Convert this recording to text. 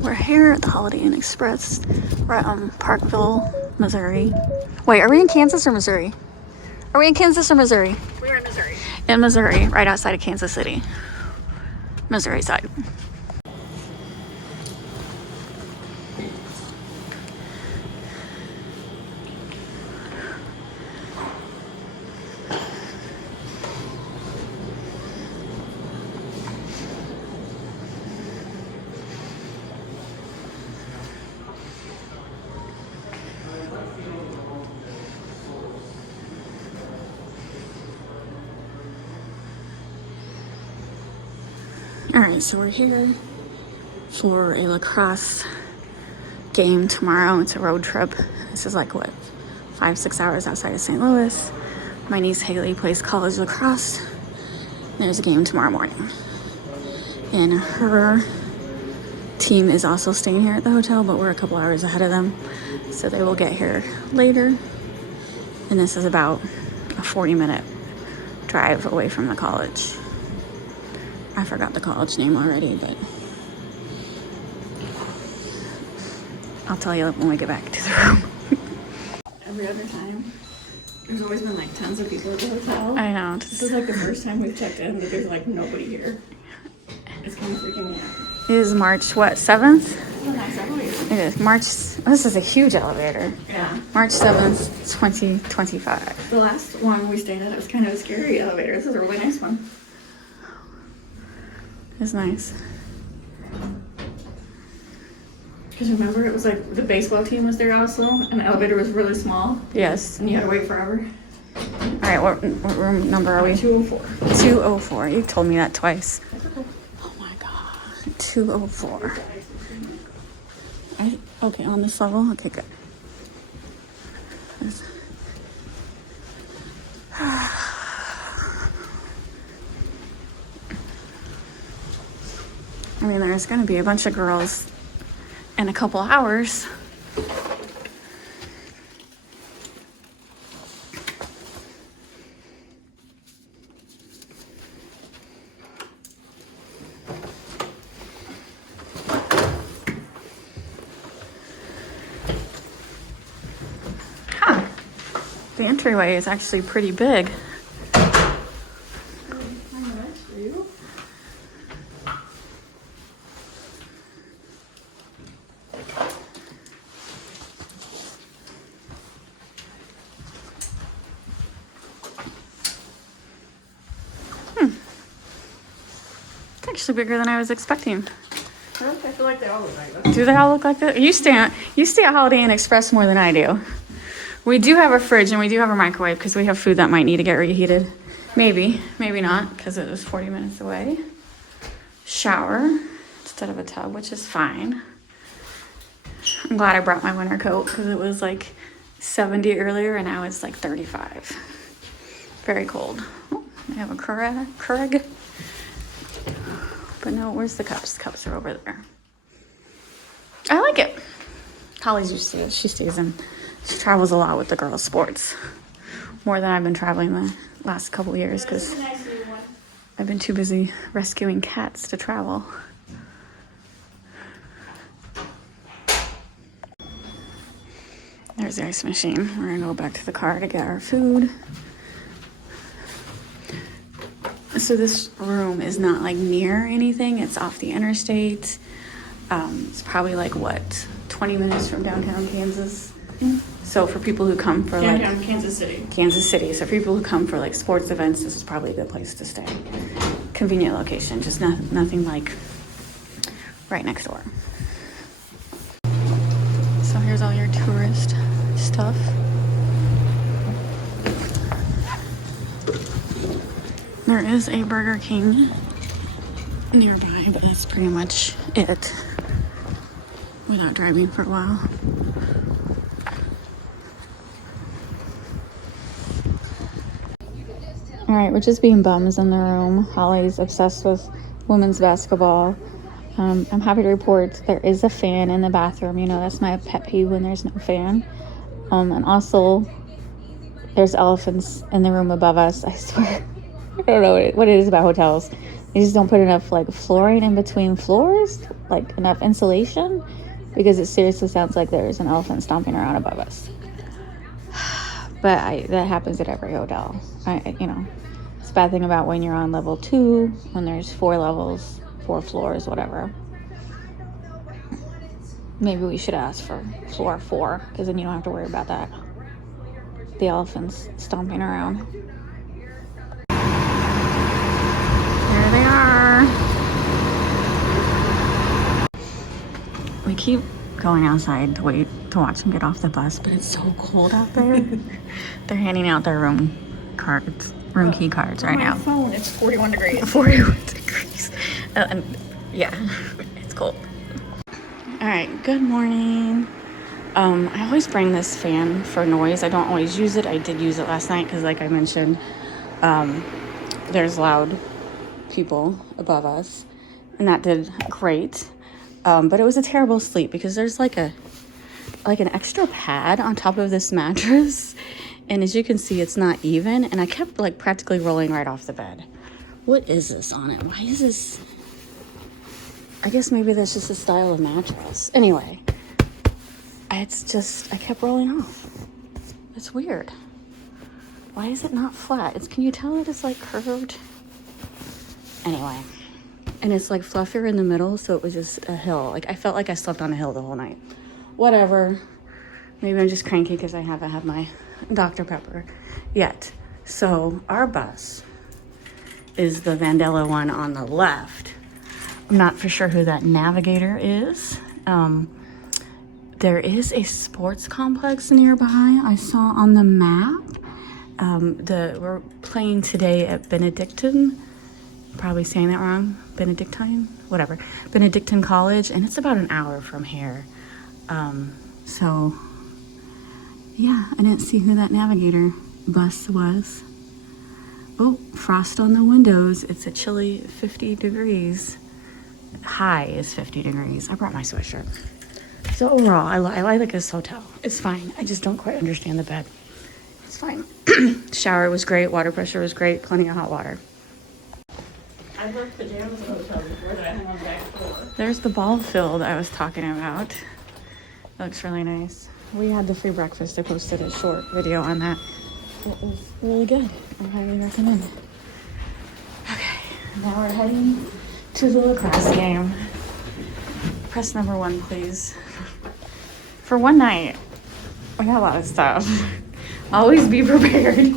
We're here at the Holiday Inn Express. We're at Parkville, Missouri. Wait, are we in Kansas or Missouri? Are we in Kansas or Missouri? We are in Missouri. In Missouri, right outside of Kansas City. Missouri side. Alright, so we're here for a lacrosse game tomorrow. It's a road trip. This is like, what, 5-6 hours outside of St. Louis. My niece Haley plays college lacrosse. There's a game tomorrow morning. And her team is also staying here at the hotel, but we're a couple hours ahead of them. So they will get here later. And this is about a 40-minute drive away from the college. I forgot the college name already, but I'll tell you when we get back to the room. Every other time, there's always been like tons of people at the hotel. I know. This is like the first time we've checked in that there's like nobody here. It's kind of freaking me out. It is March, what, 7th? It's a nice elevator. It is March, this is a huge elevator. Yeah. March 7th, 2025. The last one we stayed at, it was kind of a scary elevator. This is a really nice one. It's nice. Because remember, it was like the baseball team was there also, and the elevator was really small, Yes. and you had to wait forever. All right, what room number are we? 204. 204. You told me that twice. That's okay. Oh my God. 204. Okay, on this level? Okay, good. I mean, there's going to be a bunch of girls in a couple hours. Huh. The entryway is actually pretty big. Actually bigger than I was expecting. I feel like they all look like this. Do they all look like that? You stay at Holiday Inn Express more than I do. We do have a fridge and we do have a microwave because we have food that might need to get reheated. Maybe not because it was 40 minutes away. Shower instead of a tub, which is fine. I'm glad I brought my winter coat because it was like 70 earlier and now it's like 35. Very cold. Oh, I have a Keurig. But no, where's the cups? The cups are over there. I like it. Holly's used to it. She travels a lot with the girls' sports. More than I've been traveling the last couple years because I've been too busy rescuing cats to travel. There's the ice machine. We're gonna go back to the car to get our food. So this room is not like near anything. It's off the interstate. It's probably like, what, 20 minutes from downtown Kansas? So for people who come for Downtown like Kansas City. Kansas City. So for people who come for like sports events, this is probably a good place to stay. Convenient location, just nothing like right next door. So here's all your tourist stuff. There is a Burger King nearby, but that's pretty much it without driving for a while. All right, we're just being bums in the room. Holly's obsessed with women's basketball. I'm happy to report there is a fan in the bathroom. You know, that's my pet peeve when there's no fan. And also, there's elephants in the room above us, I swear. I don't know what it is about hotels. They just don't put enough like flooring in between floors, like enough insulation, because it seriously sounds like there's an elephant stomping around above us. But that happens at every hotel. It's a bad thing about when you're on level 2, when there's 4 levels, 4 floors, whatever. Maybe we should ask for floor 4, because then you don't have to worry about that. The elephants stomping around. There they are. We keep going outside to wait to watch them get off the bus, but it's so cold out there. They're handing out their room key cards right now. My phone, it's 41 degrees. 41 degrees. And yeah, it's cold. All right, good morning. I always bring this fan for noise. I don't always use it. I did use it last night because, like I mentioned, there's loud people above us, and that did great. But it was a terrible sleep because there's like an extra pad on top of this mattress, and as you can see, it's not even, and I kept like practically rolling right off the bed. What is this on it? Why is this? I guess maybe that's just a style of mattress. Anyway, I kept rolling off. It's weird. Why is it not flat? Can you tell that it's like curved? Anyway, and it's like fluffier in the middle, so it was just a hill. Like I felt like I slept on a hill the whole night. Whatever. Maybe I'm just cranky because I haven't had my Dr. Pepper yet. So our bus is the Vandella one on the left. I'm not for sure who that navigator is. There is a sports complex nearby. I saw on the map. We're playing today at Benedictine. Probably saying that wrong. Benedictine? Whatever. Benedictine College, and it's about an hour from here. So, yeah, I didn't see who that navigator bus was. Oh, frost on the windows. It's a chilly 50 degrees. High is 50 degrees. I brought my sweatshirt. So overall, I like this hotel. It's fine. I just don't quite understand the bed. It's fine. Shower was great. Water pressure was great. Plenty of hot water. I worked pajamas in a hotel before that I hung on the back floor. There's the ball field I was talking about. It looks really nice. We had the free breakfast. I posted a short video on that. It was really good. I highly recommend it. Okay, now we're heading to the lacrosse game. Press number 1, please. For one night, we got a lot of stuff. Always be prepared.